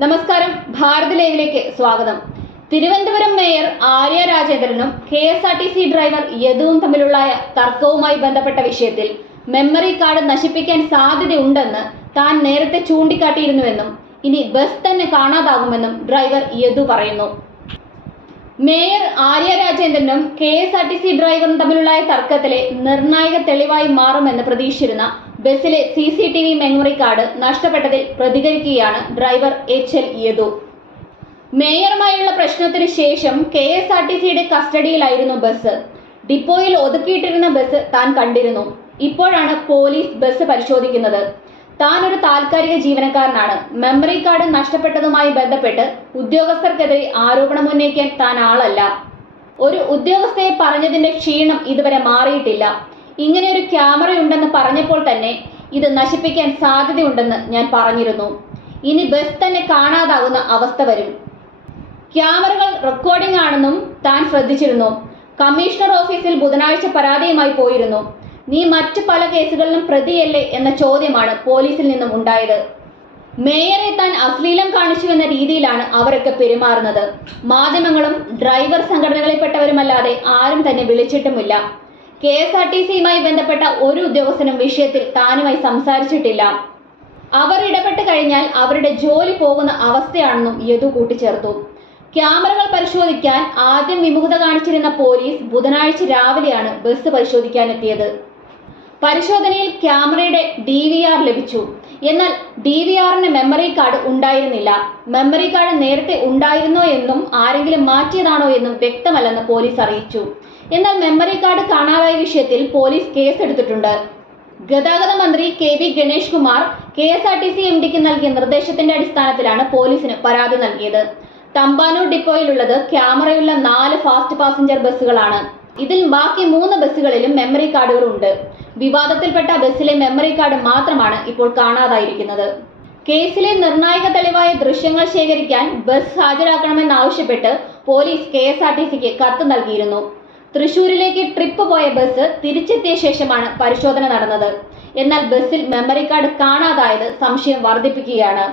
നമസ്കാരം, ഭാരത് ലൈവിലേക്ക് സ്വാഗതം. തിരുവനന്തപുരം മേയർ ആര്യ രാജേന്ദ്രനും KSRTC ഡ്രൈവർ യദുവും തമ്മിലുള്ള തർക്കവുമായി ബന്ധപ്പെട്ട വിഷയത്തിൽ മെമ്മറി കാർഡ് നശിപ്പിക്കാൻ സാധ്യതയുണ്ടെന്ന് താൻ നേരത്തെ ചൂണ്ടിക്കാട്ടിയിരുന്നുവെന്നും ഇനി ബസ് തന്നെ കാണാതാകുമെന്നും ഡ്രൈവർ യദു പറയുന്നു. മേയർ ആര്യ രാജേന്ദ്രനും KSRTC ഡ്രൈവറും തമ്മിലുള്ള തർക്കത്തിലെ നിർണായക തെളിവായി മാറുമെന്ന് പ്രതീക്ഷിച്ചിരുന്ന ബസ്സിലെ CCTV മെമ്മറി കാർഡ് നഷ്ടപ്പെട്ടതിൽ പ്രതികരിക്കുകയാണ് ഡ്രൈവർ HL യദു. മേയറുമായുള്ള പ്രശ്നത്തിന് ശേഷം KSRTCയുടെ കസ്റ്റഡിയിലായിരുന്നു ബസ്. ഡിപ്പോയിൽ ഒതുക്കിയിട്ടിരുന്ന ബസ് താൻ കണ്ടിരുന്നു. ഇപ്പോഴാണ് പോലീസ് ബസ് പരിശോധിക്കുന്നത്. താൻ ഒരു താൽക്കാലിക ജീവനക്കാരനാണ്. മെമ്മറി കാർഡ് നഷ്ടപ്പെട്ടതുമായി ബന്ധപ്പെട്ട് ഉദ്യോഗസ്ഥർക്കെതിരെ ആരോപണം ഉന്നയിക്കാൻ താൻ ആളല്ല. ഒരു ഉദ്യോഗസ്ഥയെ പറഞ്ഞതിന്റെ ക്ഷീണം ഇതുവരെ മാറിയിട്ടില്ല. ഇങ്ങനെ ഒരു ക്യാമറയുണ്ടെന്ന് പറഞ്ഞപ്പോൾ തന്നെ ഇത് നശിപ്പിക്കാൻ സാധ്യതയുണ്ടെന്ന് ഞാൻ പറഞ്ഞിരുന്നു. ഇനി ബസ് തന്നെ കാണാതാകുന്ന അവസ്ഥ വരും. ക്യാമറകൾ റെക്കോർഡിംഗ് ആണെന്നും താൻ ശ്രദ്ധിച്ചിരുന്നു. കമ്മീഷണർ ഓഫീസിൽ ബുധനാഴ്ച പരാതിയുമായി പോയിരുന്നു. നീ മറ്റു പല കേസുകളിലും പ്രതിയല്ലേ എന്ന ചോദ്യമാണ് പോലീസിൽ നിന്നും ഉണ്ടായത്. മേയറെ താൻ അശ്ലീലം കാണിച്ചുവെന്ന രീതിയിലാണ് അവരൊക്കെ പെരുമാറുന്നത്. മാധ്യമങ്ങളും ഡ്രൈവർ സംഘടനകളിൽപ്പെട്ടവരുമല്ലാതെ ആരും തന്നെ വിളിച്ചിട്ടുമില്ല. KSRTCയുമായി ബന്ധപ്പെട്ട ഒരു ഉദ്യോഗസ്ഥനും വിഷയത്തിൽ താനുമായി സംസാരിച്ചിട്ടില്ല. അവർ ഇടപെട്ട് കഴിഞ്ഞാൽ അവരുടെ ജോലി പോകുന്ന അവസ്ഥയാണെന്നും യദു കൂട്ടിച്ചേർത്തു. ക്യാമറകൾ പരിശോധിക്കാൻ ആദ്യം വിമുഖത കാണിച്ചിരുന്ന പോലീസ് ബുധനാഴ്ച രാവിലെയാണ് ബസ് പരിശോധിക്കാനെത്തിയത്. പരിശോധനയിൽ ക്യാമറയുടെ DVR ലഭിച്ചു. എന്നാൽ DVRന് മെമ്മറി കാർഡ് ഉണ്ടായിരുന്നില്ല. മെമ്മറി കാർഡ് നേരത്തെ ഉണ്ടായിരുന്നോ എന്നും ആരെങ്കിലും മാറ്റിയതാണോ എന്നും വ്യക്തമല്ലെന്ന് പോലീസ് അറിയിച്ചു. എന്നാൽ മെമ്മറി കാർഡ് കാണാതായ വിഷയത്തിൽ പോലീസ് കേസെടുത്തിട്ടുണ്ട്. ഗതാഗത മന്ത്രി KV ഗണേഷ് കുമാർ KSRTC MDക്ക് നൽകിയ നിർദ്ദേശത്തിന്റെ അടിസ്ഥാനത്തിലാണ് പോലീസിന് പരാതി നൽകിയത്. തമ്പാനൂർ ഡിപ്പോയിലുള്ളത് ക്യാമറയുള്ള 4 ഫാസ്റ്റ് പാസഞ്ചർ ബസ്സുകളാണ്. ഇതിൽ ബാക്കി 3 ബസ്സുകളിലും മെമ്മറി കാർഡുകൾ ഉണ്ട്. വിവാദത്തിൽപ്പെട്ട ബസ്സിലെ മെമ്മറി കാർഡ് മാത്രമാണ് ഇപ്പോൾ കാണാതായിരിക്കുന്നത്. കേസിലെ നിർണായക തെളിവായ ദൃശ്യങ്ങൾ ശേഖരിക്കാൻ ബസ് ഹാജരാക്കണമെന്നാവശ്യപ്പെട്ട് പോലീസ് KSRTCക്ക് കത്ത് നൽകിയിരുന്നു. തൃശൂരിലേക്ക് ട്രിപ്പ് പോയ ബസ് തിരിച്ചെത്തിയ ശേഷമാണ് പരിശോധന നടന്നത്. എന്നാൽ ബസ്സിൽ മെമ്മറി കാർഡ് കാണാതായത് സംശയം വർദ്ധിപ്പിക്കുകയാണ്.